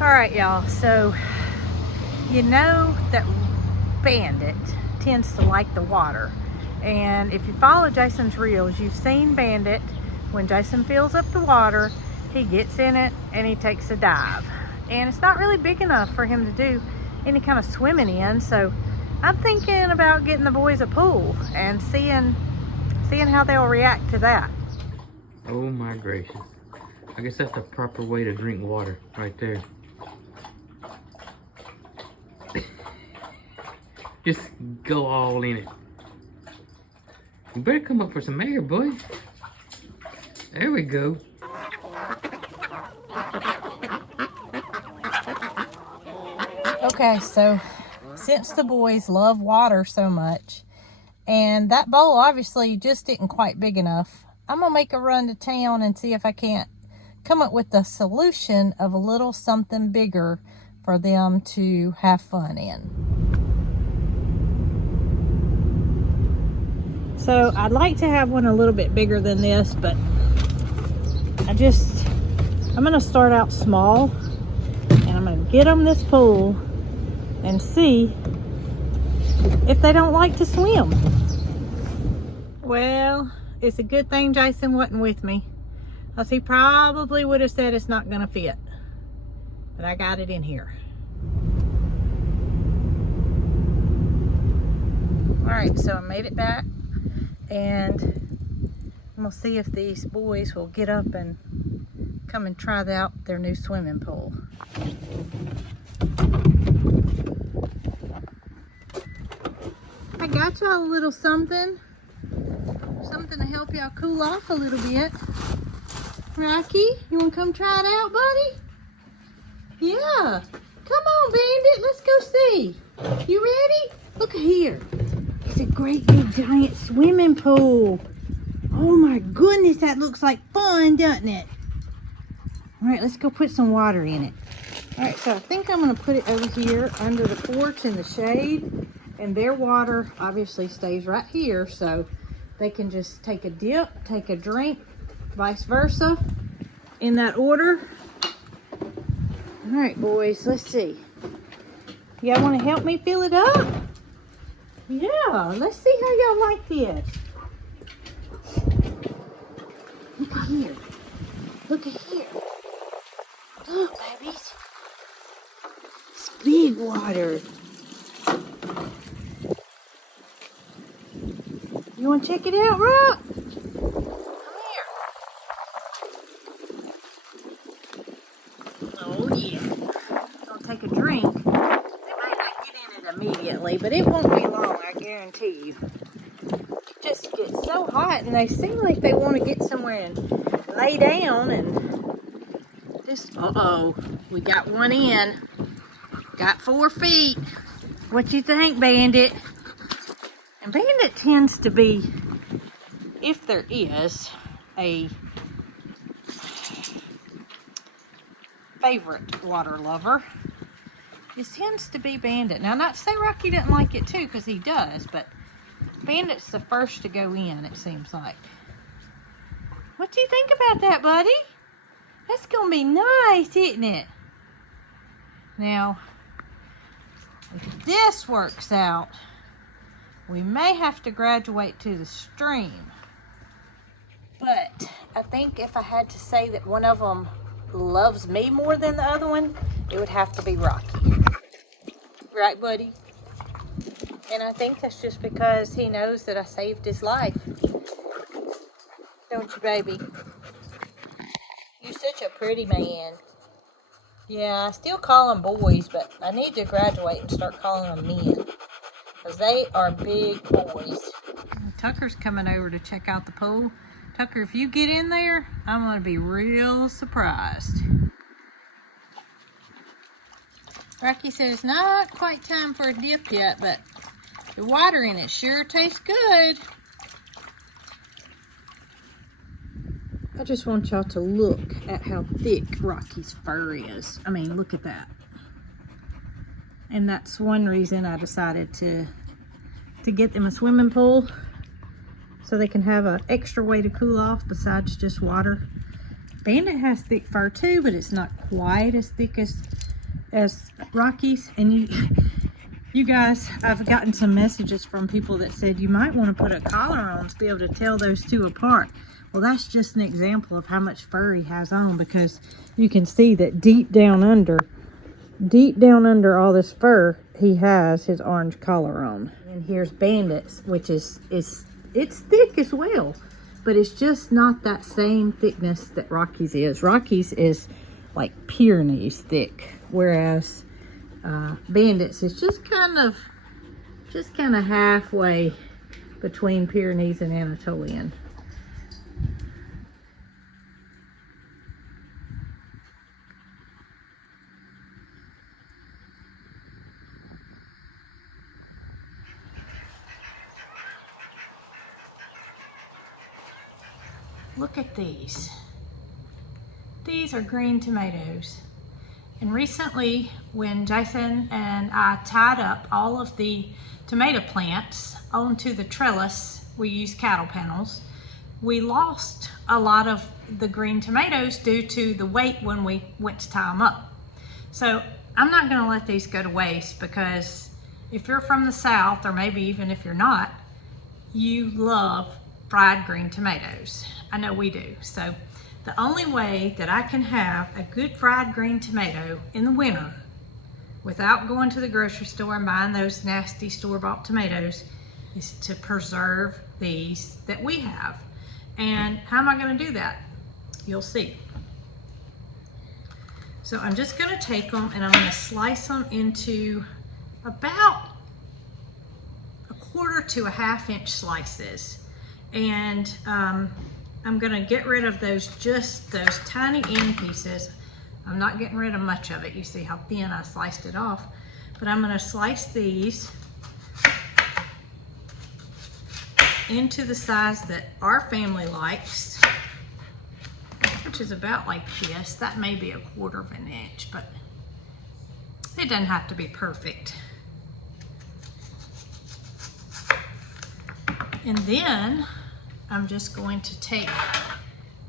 All right, y'all, so you know that Bandit tends to like the water, and if you follow Jason's reels, you've seen Bandit, when Jason fills up the water, he gets in it and he takes a dive, and it's not really big enough for him to do any kind of swimming in. So I'm thinking about getting the boys a pool and seeing how they'll react to that. Oh my gracious, I guess that's the proper way to drink water right there. Just go all in it. You better come up for some air, boy. There we go. Okay, so since the boys love water so much, and that bowl obviously just isn't quite big enough, I'm gonna make a run to town and see if I can't come up with a solution of a little something bigger for them to have fun in. So I'd like to have one a little bit bigger than this, but I'm gonna start out small, and I'm gonna get them this pool and see if they don't like to swim. Well, it's a good thing Jason wasn't with me, else he probably would have said it's not gonna fit, but I got it in here. All right, so I made it back, and I'm gonna see if these boys will get up and come and try out their new swimming pool. I got y'all a little something to help y'all cool off a little bit. Rocky, you wanna come try it out, buddy? Yeah, come on, Bandit, let's go see. You ready? Look here. It's a great big giant swimming pool. Oh my goodness, that looks like fun, doesn't it? All right, let's go put some water in it. All right, so I think I'm gonna put it over here under the porch in the shade, and their water obviously stays right here, so they can just take a dip, take a drink, vice versa, in that order. All right, boys, let's see. Y'all wanna help me fill it up? Yeah, let's see how y'all like this. Look at here. Look at here. Look, babies. It's big water. You want to check it out, Rock? Come here. Oh, yeah. Gonna take a drink. They might not get in it immediately, but it won't be long, I guarantee you. It just gets so hot, and they seem like they want to get somewhere and lay down, and just, uh-oh, we got one in. Got 4 feet. What you think, Bandit? And Bandit tends to be, if there is a favorite water lover, it tends to be Bandit. Now, not to say Rocky doesn't like it too, because he does, but Bandit's the first to go in, it seems like. What do you think about that, buddy? That's gonna be nice, isn't it? Now, if this works out, we may have to graduate to the stream. But I think if I had to say that one of them loves me more than the other one, it would have to be Rocky. Right, buddy? And I think that's just because he knows that I saved his life. Don't you, baby? You're such a pretty man. Yeah, I still call them boys, but I need to graduate and start calling them men, because they are big boys. Tucker's coming over to check out the pool. Tucker, if you get in there, I'm going to be real surprised. Rocky said it's not quite time for a dip yet, but the water in it sure tastes good. I just want y'all to look at how thick Rocky's fur is. I mean, look at that. And that's one reason I decided to get them a swimming pool, so they can have an extra way to cool off besides just water. Bandit has thick fur too, but it's not quite as thick as Rocky's. And you guys, I've gotten some messages from people that said you might want to put a collar on to be able to tell those two apart. Well, that's just an example of how much fur he has on, because you can see that deep down under all this fur, he has his orange collar on. And here's Bandit's, which it's thick as well, but it's just not that same thickness that Rocky's is. Rocky's is like Pyrenees thick, whereas Bandit's is just kind of halfway between Pyrenees and Anatolian. Look at these. These are green tomatoes. And recently, when Jason and I tied up all of the tomato plants onto the trellis, we use cattle panels, we lost a lot of the green tomatoes due to the weight when we went to tie them up. So I'm not gonna let these go to waste, because if you're from the South, or maybe even if you're not, you love fried green tomatoes. I know we do. So the only way that I can have a good fried green tomato in the winter without going to the grocery store and buying those nasty store-bought tomatoes is to preserve these that we have. And how am I going to do that? You'll see. So I'm just going to take them and I'm going to slice them into about 1/4 to 1/2 inch slices. And I'm gonna get rid of just those tiny end pieces. I'm not getting rid of much of it. You see how thin I sliced it off. But I'm gonna slice these into the size that our family likes, which is about like this. That may be 1/4 inch, but it doesn't have to be perfect. And then I'm just going to take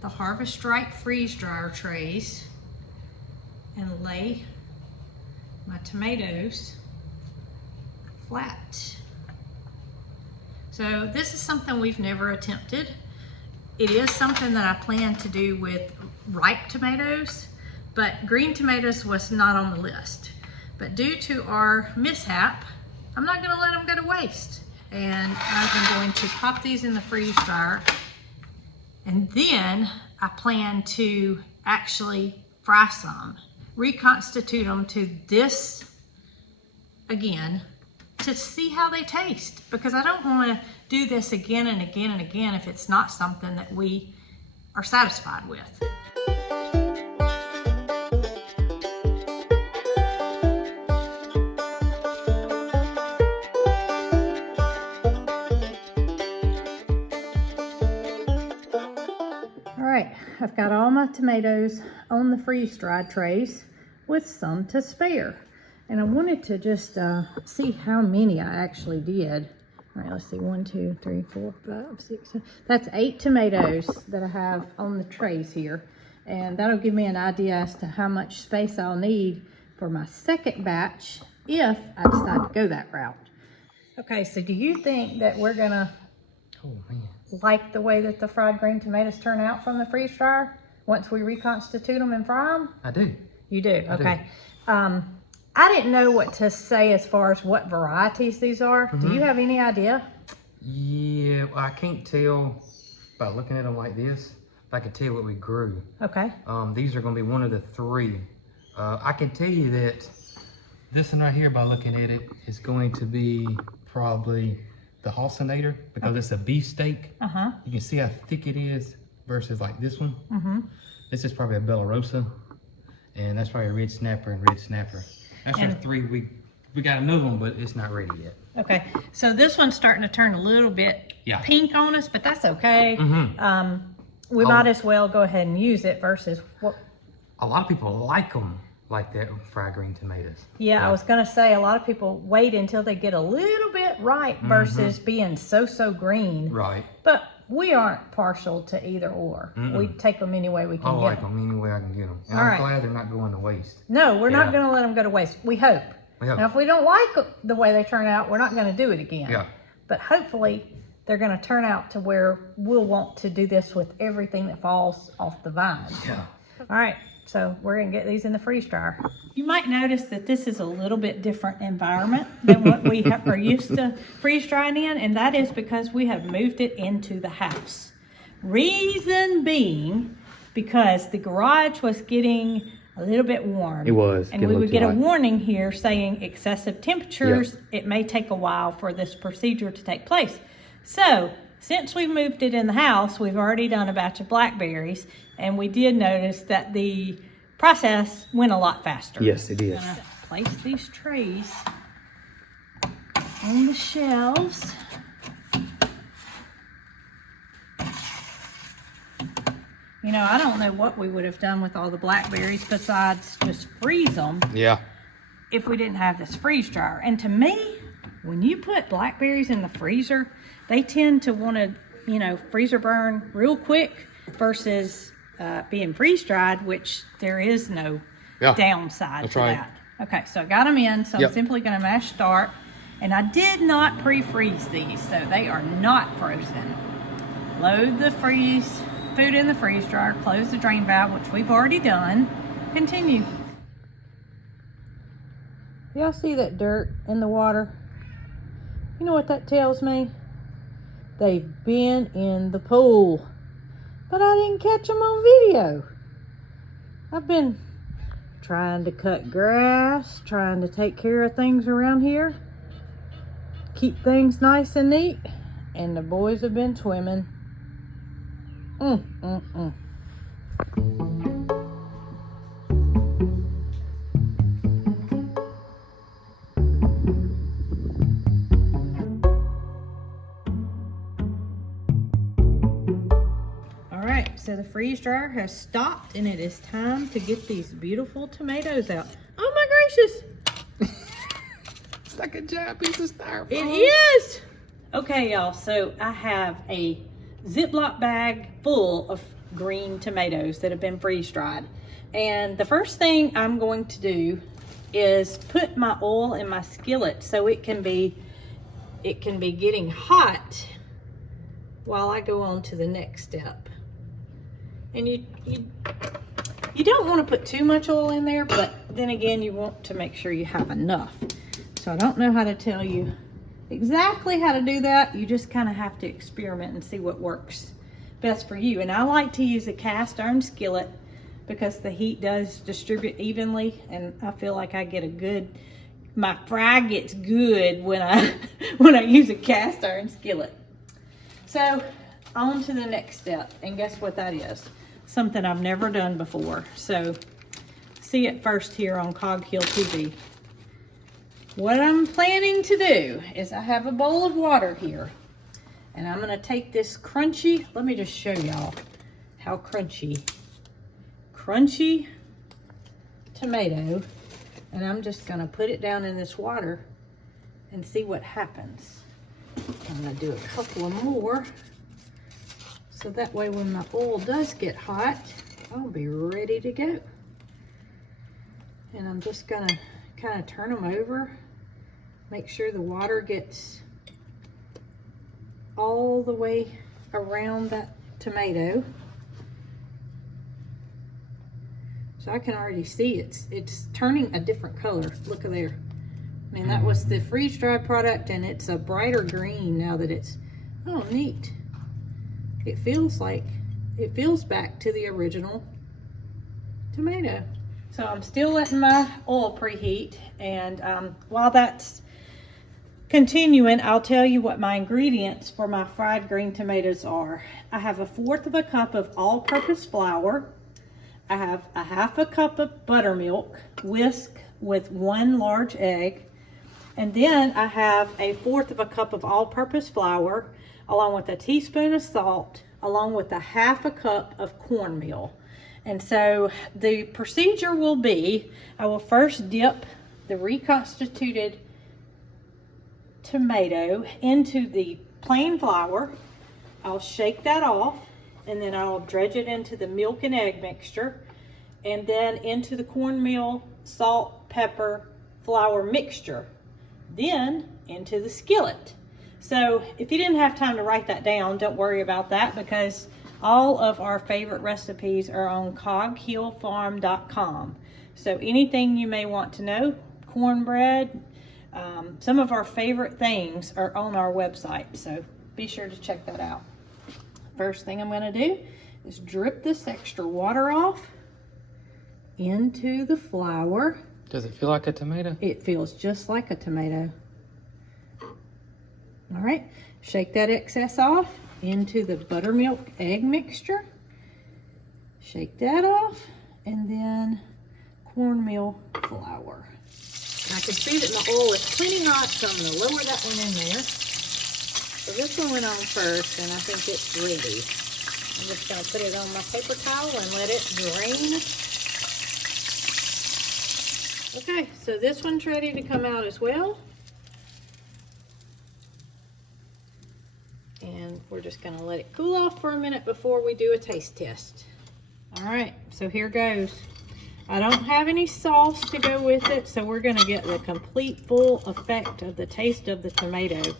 the Harvest Right freeze dryer trays and lay my tomatoes flat. So this is something we've never attempted. It is something that I plan to do with ripe tomatoes, but green tomatoes was not on the list. But due to our mishap, I'm not gonna let them go to waste. And I'm going to pop these in the freeze dryer, and then I plan to actually fry some, reconstitute them to this again to see how they taste, because I don't want to do this again and again and again if it's not something that we are satisfied with. I've got all my tomatoes on the freeze-dried trays with some to spare. And I wanted to just see how many I actually did. All right, let's see, 1, 2, 3, 4, 5, 6, 7. That's 8 tomatoes that I have on the trays here. And that'll give me an idea as to how much space I'll need for my second batch if I decide to go that route. Okay, so do you think that we're gonna like the way that the fried green tomatoes turn out from the freeze dryer once we reconstitute them and fry them? I do. You do? Okay. I didn't know what to say as far as what varieties these are. Do you have any idea? Yeah, well, I can't tell by looking at them like this. I can tell you what we grew. Okay. These are going to be one of the 3. I can tell you that this one right here, by looking at it, is going to be probably the Halcinator, because it's a beefsteak. You can see how thick it is versus like this one. This is probably a Bella Rosa, and that's probably a Red Snapper and Red Snapper. That's our 3. We got another one, but it's not ready yet. Okay, so this one's starting to turn a little bit pink on us, but that's okay. We might as well go ahead and use it versus what. A lot of people like them like that, fried green tomatoes. Yeah, I was gonna say a lot of people wait until they get a little bit ripe versus being so green. Right. But we aren't partial to either or. We take them any way we can I get like them any way I can get them. And All I'm right. glad they're not going to waste. No, we're not going to let them go to waste. We hope. Now, if we don't like the way they turn out, we're not going to do it again. Yeah. But hopefully, they're going to turn out to where we'll want to do this with everything that falls off the vine. Yeah. All right, so we're going to get these in the freeze dryer. You might notice that this is a little bit different environment than what we are used to freeze drying in, and that is because we have moved it into the house. Reason being, because the garage was getting a little bit warm. It was. And we would get a warning here saying excessive temperatures. Yep. It may take a while for this procedure to take place. So, since we've moved it in the house, we've already done a batch of blackberries, and we did notice that the process went a lot faster. Yes, it is. I'm gonna place these trays on the shelves. You know, I don't know what we would have done with all the blackberries besides just freeze them. Yeah. If we didn't have this freeze dryer. And to me, when you put blackberries in the freezer, they tend to want to, you know, freezer burn real quick versus being freeze dried, which there is no downside to that. Okay, so I got them in, so I'm simply going to mash start. And I did not pre-freeze these, so they are not frozen. Load the food in the freeze dryer, close the drain valve, which we've already done. Continue. Y'all see that dirt in the water? You know what that tells me? They've been in the pool. But I didn't catch them on video. I've been trying to cut grass, trying to take care of things around here, keep things nice and neat, and the boys have been swimming. Alright, so the freeze dryer has stopped and it is time to get these beautiful tomatoes out. Oh my gracious! It's like a giant piece of styrofoam. It is! Okay, y'all, so I have a Ziploc bag full of green tomatoes that have been freeze dried. And the first thing I'm going to do is put my oil in my skillet so it can be getting hot while I go on to the next step. And you don't want to put too much oil in there, but then again, you want to make sure you have enough. So I don't know how to tell you exactly how to do that. You just kind of have to experiment and see what works best for you. And I like to use a cast iron skillet because the heat does distribute evenly, and I feel like I get my fry gets good when I use a cast iron skillet. So on to the next step, and guess what that is? Something I've never done before. So see it first here on Cog Hill TV. What I'm planning to do is I have a bowl of water here, and I'm going to take this crunchy, let me just show y'all how crunchy tomato, and I'm just going to put it down in this water and see what happens. I'm going to do a couple of more, so that way when my oil does get hot, I'll be ready to go. And I'm just going to kind of turn them over, make sure the water gets all the way around that tomato. So I can already see it's turning a different color. Look at there. I mean, that was the freeze dried product, and it's a brighter green now that it's, oh, neat. It feels back to the original tomato. So I'm still letting my oil preheat, and while that's continuing, I'll tell you what my ingredients for my fried green tomatoes are. I have 1/4 cup of all-purpose flour. I have 1/2 cup of buttermilk, whisked with 1 large egg. And then I have 1/4 cup of all-purpose flour, along with a teaspoon of salt, along with 1/2 cup of cornmeal. And so the procedure will be, I will first dip the reconstituted tomato into the plain flour. I'll shake that off, and then I'll dredge it into the milk and egg mixture, and then into the cornmeal, salt, pepper, flour mixture, then into the skillet. So if you didn't have time to write that down, don't worry about that, because all of our favorite recipes are on coghillfarm.com. So anything you may want to know, cornbread, some of our favorite things are on our website. So be sure to check that out. First thing I'm going to do is drip this extra water off into the flour. Does it feel like a tomato? It feels just like a tomato. All right, shake that excess off into the buttermilk egg mixture. Shake that off, and then cornmeal flour. I can see that my oil is plenty hot, so I'm going to lower that one in there. So this one went on first, and I think it's ready. I'm just going to put it on my paper towel and let it drain. Okay, so this one's ready to come out as well. And we're just going to let it cool off for a minute before we do a taste test. All right, so here goes. I don't have any sauce to go with it, so we're going to get the complete full effect of the taste of the tomato.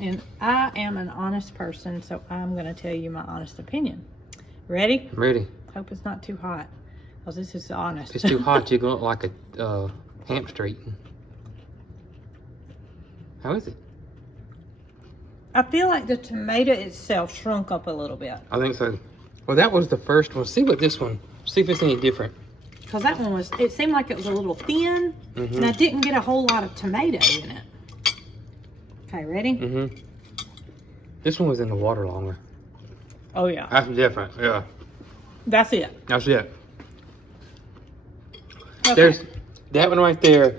And I am an honest person, so I'm going to tell you my honest opinion. Ready? I'm ready. Hope it's not too hot, because this is honest. If it's too hot, you're going to look like a hamster eating. How is it? I feel like the tomato itself shrunk up a little bit. I think so. Well, that was the first one. See what this one, see if it's any different. Because that one was, it seemed like it was a little thin, and I didn't get a whole lot of tomato in it. Okay, ready? This one was in the water longer. Oh, yeah. That's different, yeah. That's it. That's it. Okay. There's that one right there.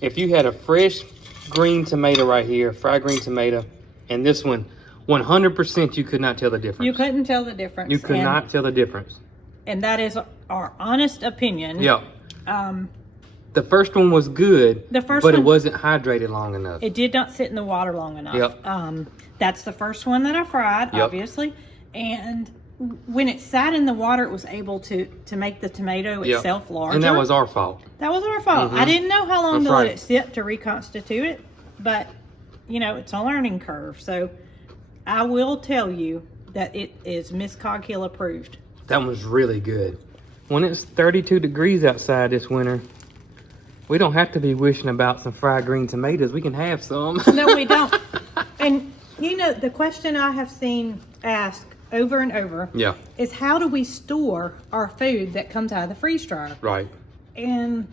If you had a fresh green tomato right here, fried green tomato, and this one, 100% you could not tell the difference. You couldn't tell the difference. You could not tell the difference. And that is our honest opinion. Yeah. The first one was good, but it wasn't hydrated long enough. It did not sit in the water long enough. Yep. That's the first one that I fried, obviously. And when it sat in the water, it was able to make the tomato itself larger. And that was our fault. That was our fault. I didn't know how long to let it sit to reconstitute it, but you know, it's a learning curve. So I will tell you that it is Miss Cog Hill approved. That was really good. When it's 32 degrees outside this winter, we don't have to be wishing about some fried green tomatoes. We can have some. No, we don't. And you know, the question I have seen asked over and over is, how do we store our food that comes out of the freeze dryer? Right. And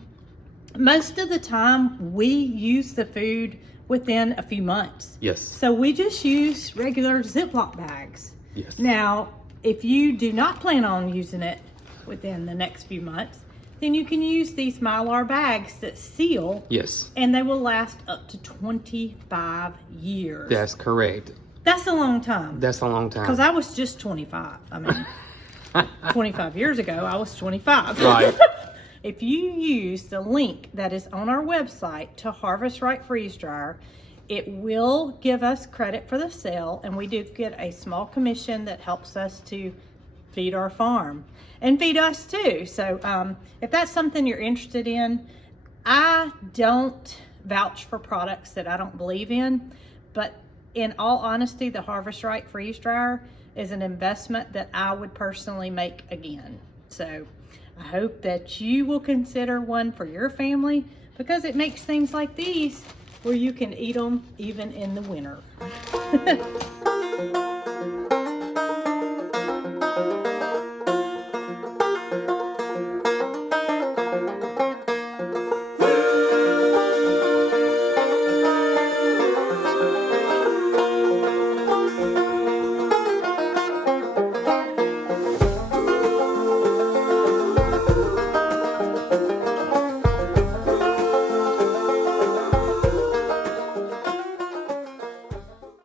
most of the time we use the food within a few months. Yes. So we just use regular Ziploc bags. Yes. Now, if you do not plan on using it within the next few months, then you can use these Mylar bags that seal. Yes. And they will last up to 25 years. That's correct. That's a long time. That's a long time. Because I was just 25. I mean, 25 years ago, I was 25. Right. If you use the link that is on our website to Harvest Right Freeze Dryer, it will give us credit for the sale, and we do get a small commission that helps us to feed our farm and feed us too. So if that's something you're interested in, I don't vouch for products that I don't believe in, but in all honesty, the Harvest Right Freeze Dryer is an investment that I would personally make again. So I hope that you will consider one for your family, because it makes things like these where you can eat them even in the winter.